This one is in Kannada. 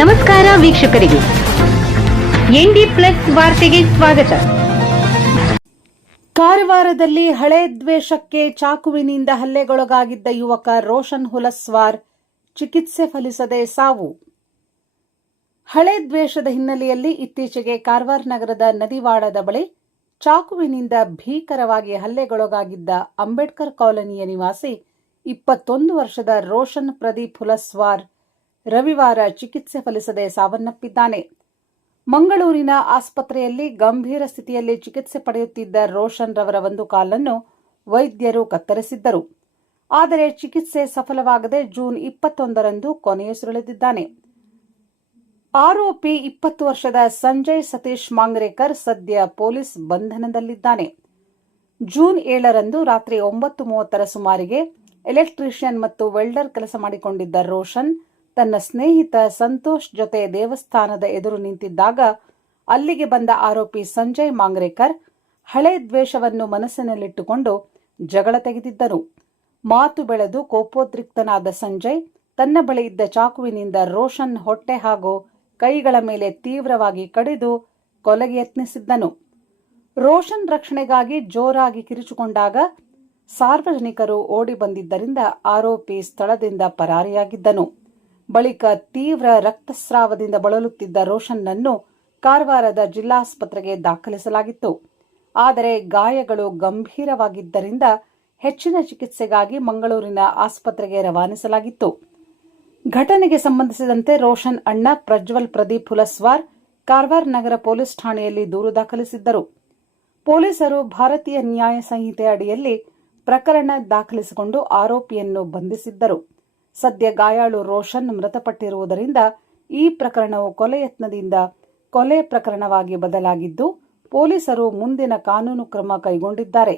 ನಮಸ್ಕಾರ ವೀಕ್ಷಕರಿಗೆ, ಎನ್ಡಿ ಪ್ಲಸ್ ವಾರ್ತೆಗೆ ಸ್ವಾಗತ. ಕಾರವಾರದಲ್ಲಿ ಹಳೆ ದ್ವೇಷಕ್ಕೆ ಚಾಕುವಿನಿಂದ ಹಲ್ಲೆಗೊಳಗಾಗಿದ್ದ ಯುವಕ ರೋಷನ್ ಹುಲಸ್ವಾರ್ ಚಿಕಿತ್ಸೆ ಫಲಿಸದೆ ಸಾವು. ಹಳೆ ದ್ವೇಷದ ಹಿನ್ನೆಲೆಯಲ್ಲಿ ಇತ್ತೀಚೆಗೆ ಕಾರವಾರ ನಗರದ ನದಿವಾಡದ ಬಳಿ ಚಾಕುವಿನಿಂದ ಭೀಕರವಾಗಿ ಹಲ್ಲೆಗೊಳಗಾಗಿದ್ದ ಅಂಬೇಡ್ಕರ್ ಕಾಲೋನಿಯ ನಿವಾಸಿ 21 ವರ್ಷದ ರೋಷನ್ ಪ್ರದೀಪ್ ಹುಲಸ್ವಾರ್ ರವಿವಾರ ಚಿಕಿತ್ಸೆ ಫಲಿಸದೆ ಸಾವನ್ನಪ್ಪಿದ್ದಾನೆ. ಮಂಗಳೂರಿನ ಆಸ್ಪತ್ರೆಯಲ್ಲಿ ಗಂಭೀರ ಸ್ಥಿತಿಯಲ್ಲಿ ಚಿಕಿತ್ಸೆ ಪಡೆಯುತ್ತಿದ್ದ ರೋಷನ್ ರವರ ಒಂದು ಕಾಲನ್ನು ವೈದ್ಯರು ಕತ್ತರಿಸಿದ್ದರು. ಆದರೆ ಚಿಕಿತ್ಸೆ ಸಫಲವಾಗದೆ ಜೂನ್ 21ರಂದು ಕೊನೆಯುಸಿರೆಳೆದಿದ್ದಾನೆ. ಆರೋಪಿ 20 ವರ್ಷದ ಸಂಜಯ್ ಸತೀಶ್ ಮಾಂಗ್ರೇಕರ್ ಸದ್ಯ ಪೊಲೀಸ್ ಬಂಧನದಲ್ಲಿದ್ದಾನೆ. ಜೂನ್ 7ರಂದು ರಾತ್ರಿ 9:30 ಸುಮಾರಿಗೆ ಎಲೆಕ್ಟ್ರಿಷಿಯನ್ ಮತ್ತು ವೆಲ್ಡರ್ ಕೆಲಸ ಮಾಡಿಕೊಂಡಿದ್ದ ರೋಷನ್ ತನ್ನ ಸ್ನೇಹಿತ ಸಂತೋಷ್ ಜೊತೆ ದೇವಸ್ಥಾನದ ಎದುರು ನಿಂತಿದ್ದಾಗ ಅಲ್ಲಿಗೆ ಬಂದ ಆರೋಪಿ ಸಂಜಯ್ ಮಾಂಗ್ರೇಕರ್ ಹಳೆ ದ್ವೇಷವನ್ನು ಮನಸ್ಸಿನಲ್ಲಿಟ್ಟುಕೊಂಡು ಜಗಳ ತೆಗೆದಿದ್ದರು. ಮಾತು ಬೆಳೆದು ಕೋಪೋದ್ರಿಕ್ತನಾದ ಸಂಜಯ್ ತನ್ನ ಬಳಿ ಇದ್ದ ಚಾಕುವಿನಿಂದ ರೋಷನ್ ಹೊಟ್ಟೆ ಹಾಗೂ ಕೈಗಳ ಮೇಲೆ ತೀವ್ರವಾಗಿ ಕಡಿದು ಕೊಲೆಗೆ ಯತ್ನಿಸಿದ್ದನು. ರೋಷನ್ ರಕ್ಷಣೆಗಾಗಿ ಜೋರಾಗಿ ಕಿರುಚಿಕೊಂಡಾಗ ಸಾರ್ವಜನಿಕರು ಓಡಿ ಬಂದಿದ್ದರಿಂದ ಆರೋಪಿ ಸ್ಥಳದಿಂದ ಪರಾರಿಯಾಗಿದ್ದನು. ಬಳಿಕ ತೀವ್ರ ರಕ್ತಸ್ರಾವದಿಂದ ಬಳಲುತ್ತಿದ್ದ ರೋಷನ್ನನ್ನು ಕಾರವಾರದ ಜಿಲ್ಲಾಸ್ಪತ್ರೆಗೆ ದಾಖಲಿಸಲಾಗಿತ್ತು. ಆದರೆ ಗಾಯಗಳು ಗಂಭೀರವಾಗಿದ್ದರಿಂದ ಹೆಚ್ಚಿನ ಚಿಕಿತ್ಸೆಗಾಗಿ ಮಂಗಳೂರಿನ ಆಸ್ಪತ್ರೆಗೆ ರವಾನಿಸಲಾಗಿತ್ತು. ಘಟನೆಗೆ ಸಂಬಂಧಿಸಿದಂತೆ ರೋಷನ್ ಅಣ್ಣ ಪ್ರಜ್ವಲ್ ಪ್ರದೀಪ್ ಹುಲಸ್ವಾರ್ ಕಾರವಾರ ನಗರ ಪೊಲೀಸ್ ಠಾಣೆಯಲ್ಲಿ ದೂರು ದಾಖಲಿಸಿದ್ದರು. ಪೊಲೀಸರು ಭಾರತೀಯ ನ್ಯಾಯ ಸಂಹಿತೆ ಅಡಿಯಲ್ಲಿ ಪ್ರಕರಣ ದಾಖಲಿಸಿಕೊಂಡು ಆರೋಪಿಯನ್ನು ಬಂಧಿಸಿದ್ದರು. ಸದ್ಯ ಗಾಯಾಳು ರೋಷನ್ ಮೃತಪಟ್ಟಿರುವುದರಿಂದ ಈ ಪ್ರಕರಣವು ಕೊಲೆ ಯತ್ನದಿಂದ ಕೊಲೆ ಪ್ರಕರಣವಾಗಿ ಬದಲಾಗಿದ್ದು ಪೊಲೀಸರು ಮುಂದಿನ ಕಾನೂನು ಕ್ರಮ ಕೈಗೊಂಡಿದ್ದಾರೆ.